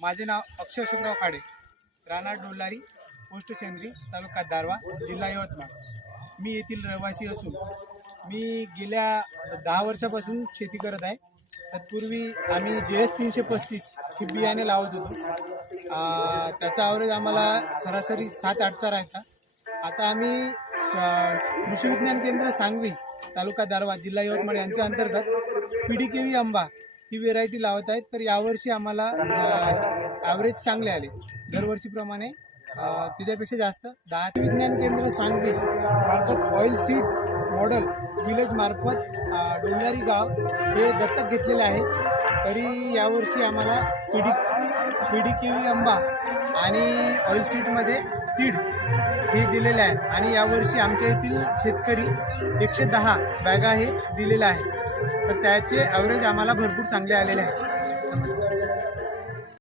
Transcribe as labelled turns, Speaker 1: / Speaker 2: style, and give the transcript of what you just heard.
Speaker 1: माझे नाव अक्षय अशोकराव खाडे राणा डोलारी पोस्ट शेंद्री तालुका दारवा जिल्हा यवतमाळ. मी येथील रहिवासी असून मी गेल्या दहा वर्षापासून शेती करत आहे. तत्पूर्वी आम्ही जे एस तीनशे पस्तीस ही बियाणे लावत होतो. त्याचा ॲव्हरेज आम्हाला सरासरी सात आठचा राहायचा. आता आम्ही कृषी विज्ञान केंद्र सांगवी तालुका दारवा जिल्हा यवतमाळ यांच्या अंतर्गत पिढी केवी आंबा ही व्हेरायटी लावत आहेत. तर यावर्षी आम्हाला ॲव्हरेज चांगले आले. दरवर्षीप्रमाणे तिच्यापेक्षा त्याच्यापेक्षा जास्त. दहा विज्ञान केंद्र सांगली मार्फत ऑइल सीड मॉडल विलेज मार्फत डोंगारी गाव हे दत्तक घेतलेले आहे. तरी यावर्षी आम्हाला पिडी पिढी केवी आंबा आणि ऑइल सीडमध्ये तीड हे दिलेलं आहे. आणि यावर्षी आमच्या येथील शेतकरी एकशे दहा बॅगा हे दिलेलं आहे. तर त्याचे ॲव्हरेज आम्हाला भरपूर चांगले आलेले आहे नमस्कार.